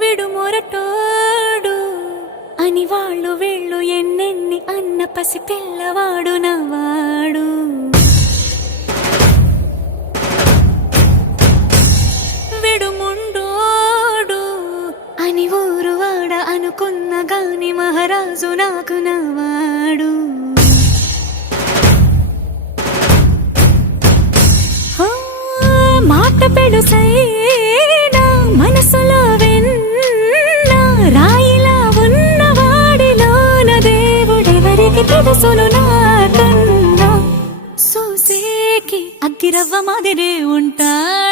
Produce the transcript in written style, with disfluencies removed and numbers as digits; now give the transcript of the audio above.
విడు మొరటోడు అని వాళ్ళు వీళ్ళు ఎన్నెన్ని అన్న పసి పిల్లవాడు నవ్వాడు. విడు ముండోడు అని ఊరు వాడ అనుకున్న గాని మహారాజు నాకు నవ్వాడు. మాట పెడుసైనా మనసులో వెన్న రాయిలా ఉన్నవాడిలోన దేవుడెవరికి తెలుసును నాకన్నా. సూసేకి అగ్గిరవ్వ మాదిరే ఉంటాడు.